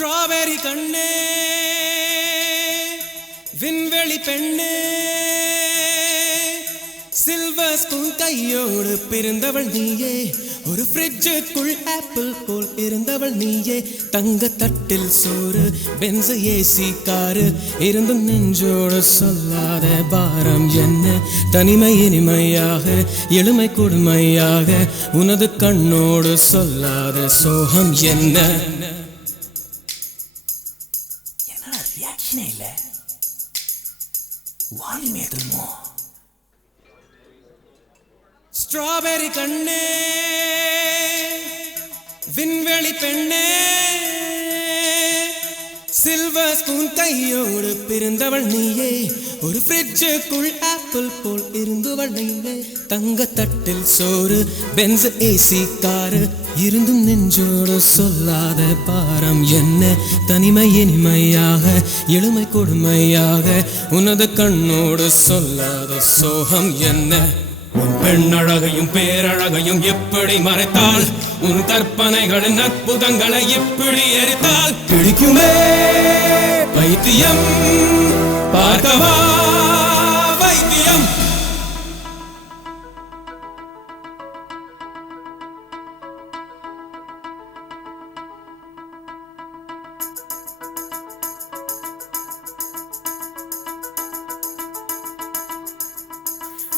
Strawberry கண்ணே விண்வெளி பெண்ணே சில்வர் ஸ்பூன் கையோடு பிறந்தவள் நீயே ஒரு ஃப்ரிட்ஜுக்குள் ஆப்பிள் போல் இருந்தவள் நீயே தங்க தட்டில் சோறு பென்ஸ் ஏசி காரு இருந்தும் நெஞ்சோடு சொல்லாத பாரம் என்ன தனிமை இனிமையாக எளிமை கொடுமையாக உனது கண்ணோடு சொல்லாத சோகம் என்ன ரியாக்ஷனே இல்ல வால்யூம் ஏத்துமோ ஸ்ட்ராபெரி கண்ணே விண்வெளி பெண்ணே சில்வர் ஸ்பூன் கையோடு பிறந்தவள் நீயே ஒரு ஃப்ரிட்ஜுக்குள் ஆப்பிள் போல் இருந்தவள் நீயே தங்க தட்டில் சோறு பென்ஸ் ஏசி காரு இருந்தும் நெஞ்சோடு சொல்லாத பாரம் என்ன தனிமை இனிமையாக எளிமை கொடுமையாக உனது கண்ணோடு சொல்லாத சோகம் என்ன உன் பெண்ணழகையும் பேரழகையும் எப்படி மறைத்தால் உன் கற்பனைகளின் அற்புதங்களை எப்படி எரித்தால் பிடிக்குமே பைத்தியம் பார்க்கவா வைத்தியம்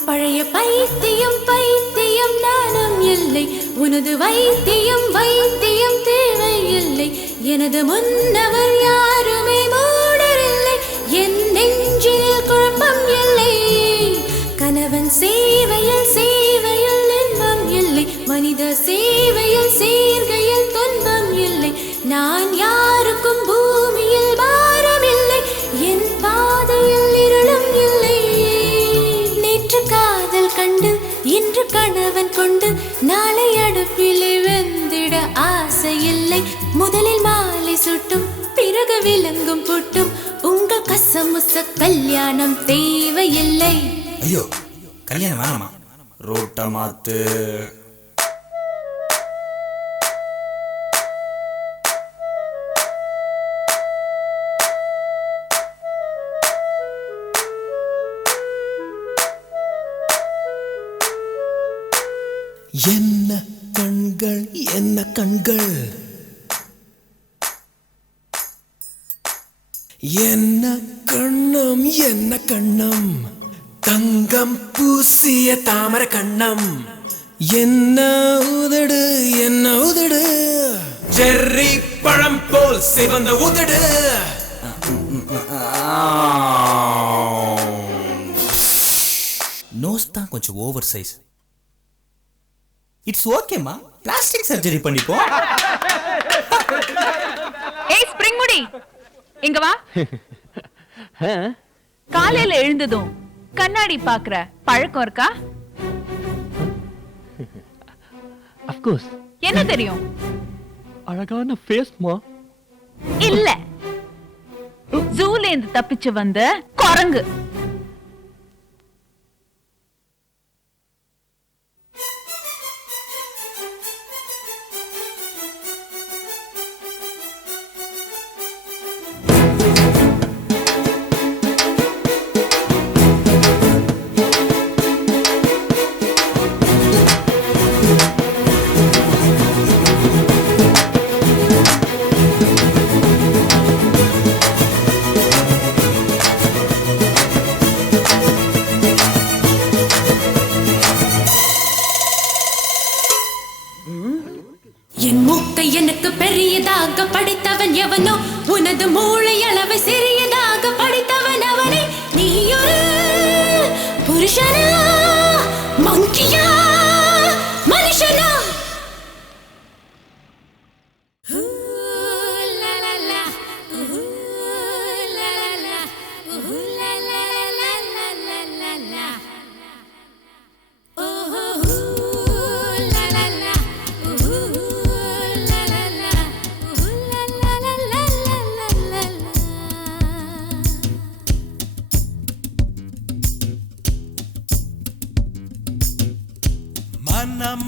பழைய பைத்தியம் பைத்தியம் நானும் இல்லை உனது வைத்தியம் வைத்தியம் தேவையில்லை எனது முன்னவர் யாருமே மூடரில்லை என் நெஞ்சில் குழப்பம் இல்லை கணவன் சேவையில் சேவையில் இன்பம் இல்லை மனித சேவையில் சேர்கையில் துன்பம் இல்லை நான் யாருக்கும் பூமியில் பாரம் இல்லை என் பாதையில் இருளும் இல்லை காதல் கண்டு இன்று கணவன் கொண்டு நாளை அடுப்பிலே வெந்திட ஆசை இல்லை முதலில் மாலை சுட்டும் பிறகு விலங்கும் புட்டும் உங்கள் கசமுச கல்யாணம் தேவையில்லை. ஐயோ கல்யாணம் வேணாமா ரோட்ட மாத்து என்ன கண்கள் என்ன கண்கள் என்ன கண்ணம் என்ன கண்ணம் தங்கம் பூசிய தாமர கண்ணம் என்ன உதடு ஜெர்ரி பழம் போல் சிவந்த உதடு நோஸ் தான் கொஞ்சம் ஓவர் சைஸ் இட்ஸ் ஓகேமா பிளாஸ்டிக் சர்ஜரி பண்ணிப்போம். ஏய் ஸ்ப்ரிங் முடி இங்க வா. காலையில எழுந்ததும் கண்ணாடி பாக்குற பழக்கம் இருக்கா? Of course. என்ன தெரியும்? அழகான ஃபேஸ்மா. இல்ல. ஜூல இருந்து தப்பிச்சு வந்த குரங்கு. என் மூக்கை எனக்கு பெரியதாக படைத்தவன் எவனோ உனது மூளை அளவை சிறியதாக படைத்தவன் அவனே நீ ஒரு புருஷனா மங்கியா மனுஷனா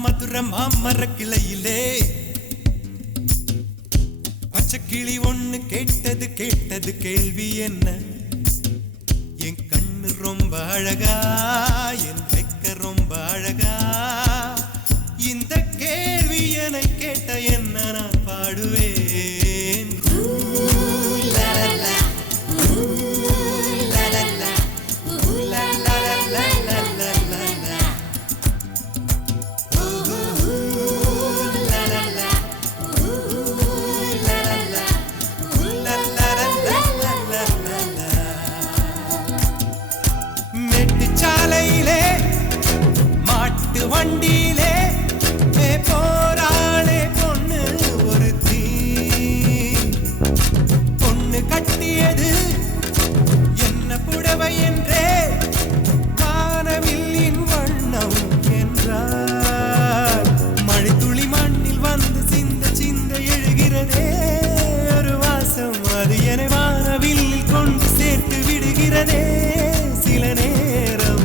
மதுர மாமர கிளையிலே பச்சை கிளி ஒண்ணு கேட்டது கேட்டது கேள்வி என்ன என் கண்ணு ரொம்ப அழகா என் வெக்க ரொம்ப அழகா இந்த கேள்வி என கேட்ட என்ன நான் பாடுவேன் லா லா லா, லா லா லா, லா லா லா லா லா லா லா. சாலையிலே மாட்டு வண்டியிலே போராளே பொண்ணு ஒரு தீ பொண்ணு கட்டியது என்ன புடவை என்றே வானவில்லின் வண்ணம் என்றார் மழை துளி மண்ணில் வந்து சிந்த சிந்த எழுகிறதே ஒரு வாசம் அது என வானவில்லில் கொண்டு சேர்த்து விடுகிறதே சில நேரம்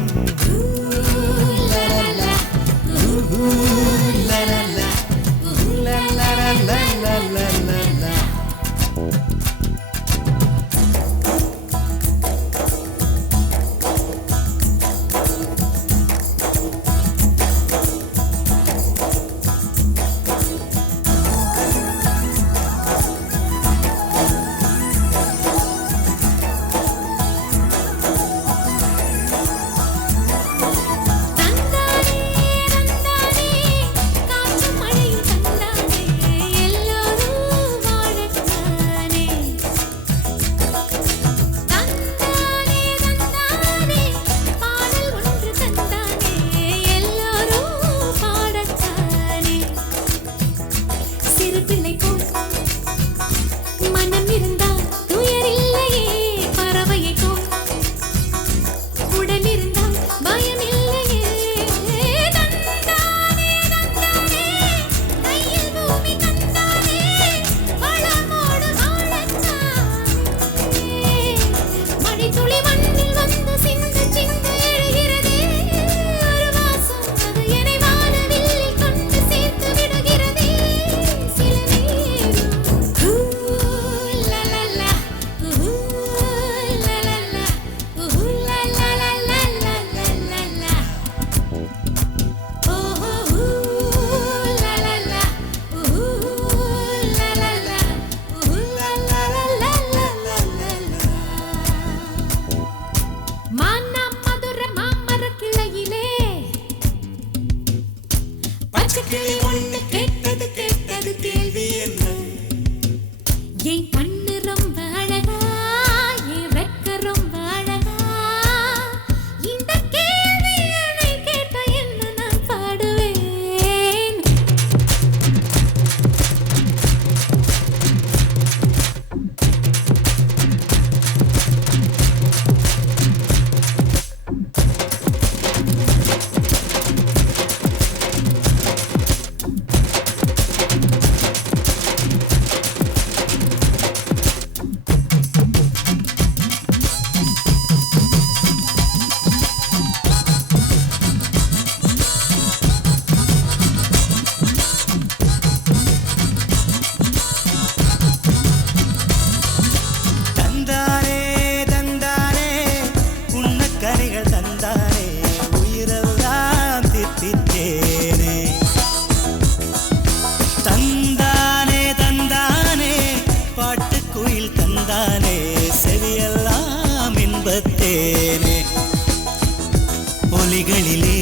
ஒலிகளிலே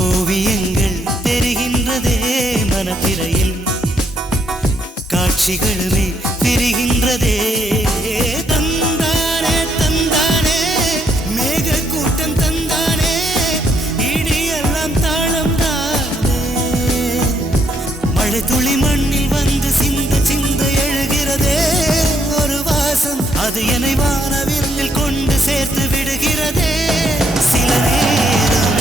ஓவியங்கள் தெரிகின்றதே மனத்திரையில் காட்சிகளுமே தெரிகின்றதே தந்தானே தந்தானே மேக கூட்டம் தந்தானே இடியெல்லாம் தாளம் தானே மழை துளி மண்ணில் வந்து சிந்த சிந்த எழுகிறதே ஒரு வாசம் அது என்னை வானவில்லில் கொண்டு சேர்த்து விடுகிறதே சில நேரம்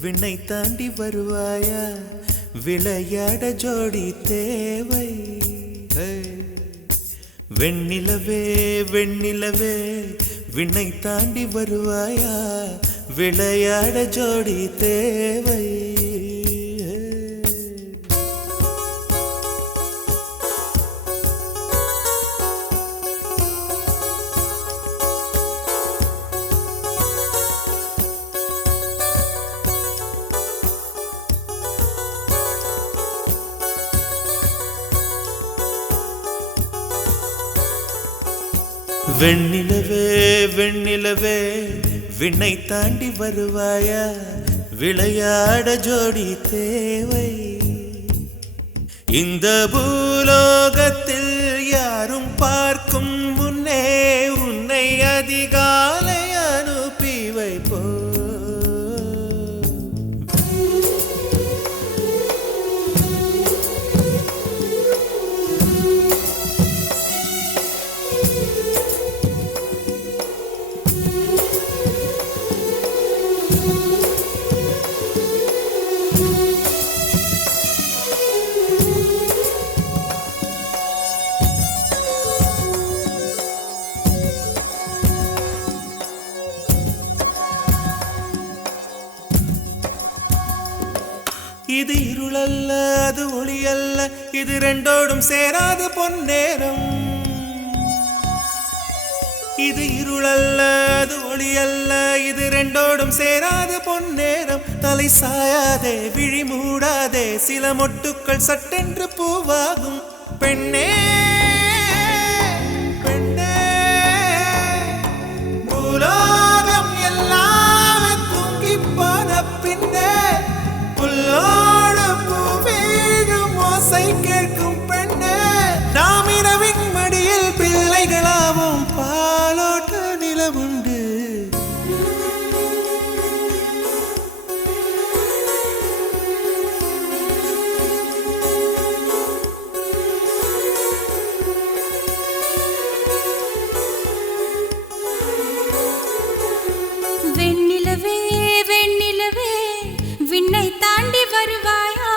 விண்ணை தாண்டி வருவாயா விளையாட ஜோடி தேவை வெண்ணிலவே வெண்ணிலவே விண்ணை தாண்டி வருவாயா விளையாட ஜோடி தேவை வெண்ணிலவே வெண்ணிலவே விண்ணை தாண்டி வருவாயா விளையாட ஜோடி தேவை இந்த பூலோகத்தில் யாரும் பார்க்கும் முன்னே உன்னை அதிகாலை அனுப்பி வைப்போ இது இருளல்ல அது ஒளியல்ல இது ரெண்டோடும் சேராத பொன்னேரம் இது இருளல்ல அது ஒளியல்ல இது ரெண்டோடும் சேராத பொன்னேரம் தலை சாயாதே விழி மூடாதே சில மொட்டுக்கள் சட்டென்று பூவாகும் பெண்ணே பெண்ணே பூலோகம் எல்லாமே தூங்கி போன பின்னே புல்லோடு பூவீழும் ஓசை கேட்கும் பெண்ணே நாம் இரவின் மடியில் பிள்ளைகளாவும் பாலோட்ட நிலவுண்டு வெண்ணிலவே வெண்ணிலவே விண்ணை தாண்டி வருவாயா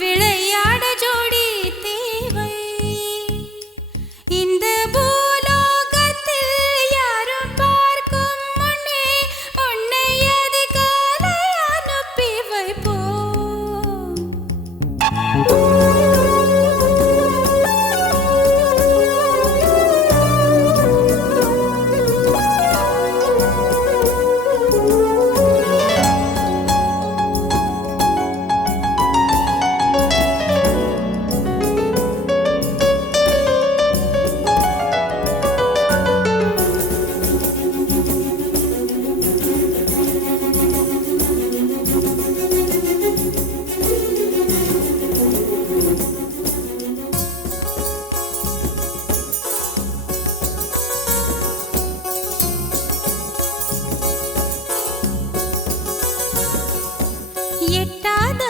விளையாட ஜோடி தேவை இந்த பூலோகத்தில் யாரும் பார்க்கும் முன்னே உன்னை அதிகாலை அனுப்பி வைப்போம் எட்டாத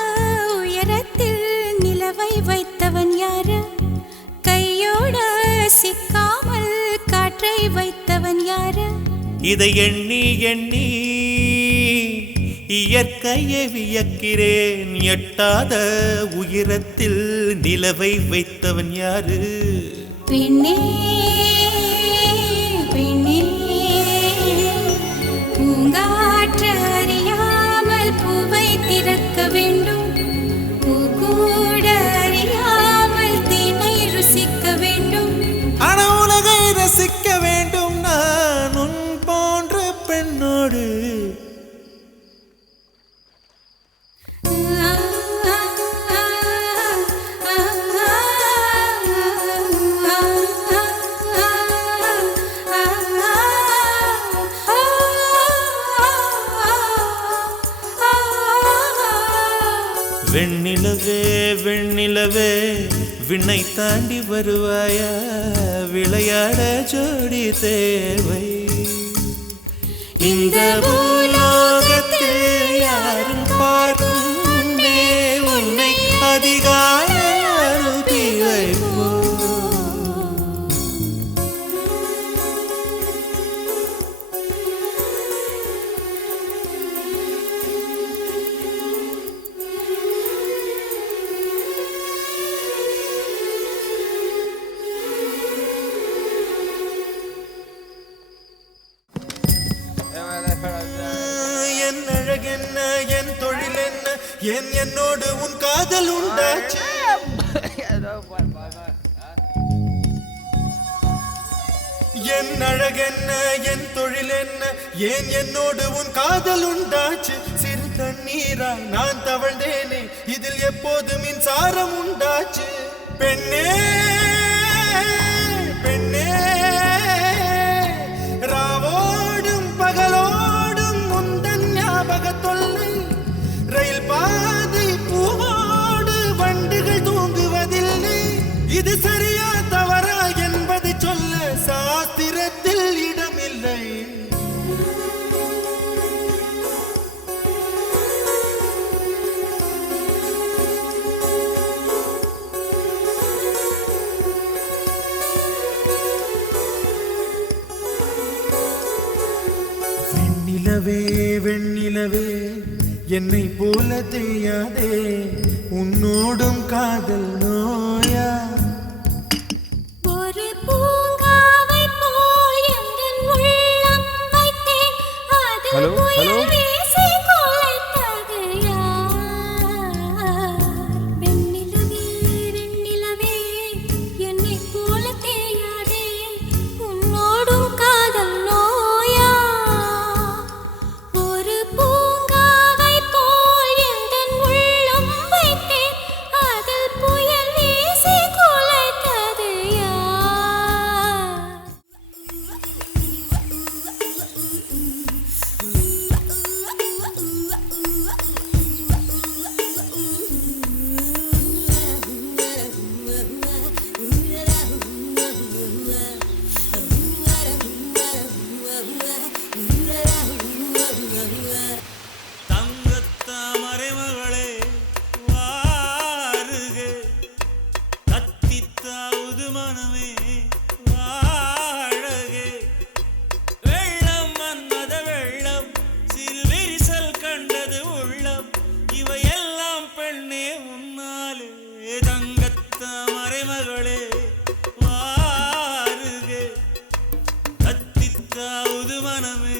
உயரத்தில் நிலவை வைத்தவன் யாரு கையோட சிக்காமல் காற்றை வைத்தவன் யாரு இதை எண்ணி எண்ணி இயற்கையை வியக்கிறேன் எட்டாத உயரத்தில் நிலவை வைத்தவன் யாரு பெண்ணே பெண்ணே பூங்காற்று அறியாமல் பூவை திறக்க வேண்டும் பூக்கூட அறியாமல் தேனை ருசிக்க வேண்டும் ஆனா உலகை ரசிக்க வேண்டும் நான் உன் போன்ற பெண்ணோடு வெண்ணிலவே வெண்ணிலவே விண்ணை தாண்டி வருவாயா விளையாட ஜோடி தேவை இந்த பூலோகத்தில் யாரும் பார்க்கும் முன்னே உன்னை அதிகாலை அனுப்பி வைப்போம் என்னோடு உன் காதல் உண்டாச்சு என் அழகென்ன என் தொழில் என்ன ஏன் என்னோடு உன் காதல் உண்டாச்சு சிறு தண்ணீரா நான் தவழ்ந்தேனே இதில் எப்போது மின்சாரம் உண்டாச்சு பெண்ணே பெண்ணே ராவோடும் பகலோடும் முந்தன் ஞாபக தொல்லை ரயில் பாதை பூவோடு வண்டுகள் தூங்குவதில்லை இது சரியா தவறா என்பது சொல்ல சாஸ்திரத்தில் இடமில்லை வெண்ணிலவே வெண்ணிலவே என்னை போல தெரியாதே உன்னோடும் காதல் நோயா ஒரு பூங்காவை போல் எந்தன் உள்ளம் வைத்தேன் அதில் புயல் வீசி குலைத்தது யார் வெண்ணிலவே வெண்ணிலவே என்னை போல தெரியாதே உன்னோடும் காதல் நோயா ஒரு பூங்காவை போல் எந்தன் உள்ளம் வைத்தேன் அதில் புயல் வீசி குலைத்தது யார் தங்கத்தாமரை மகளே வாருக கத்தித்தாவது மனமே வாழகே வெள்ளம் வந்தத வெள்ளம் சிறு விரிசல் கண்டது உள்ளம் இவையெல்லாம் பெண்ணே உன்னாலே தங்கத்தாமரை மகளே வாருக கத்தித்தாவது மனமே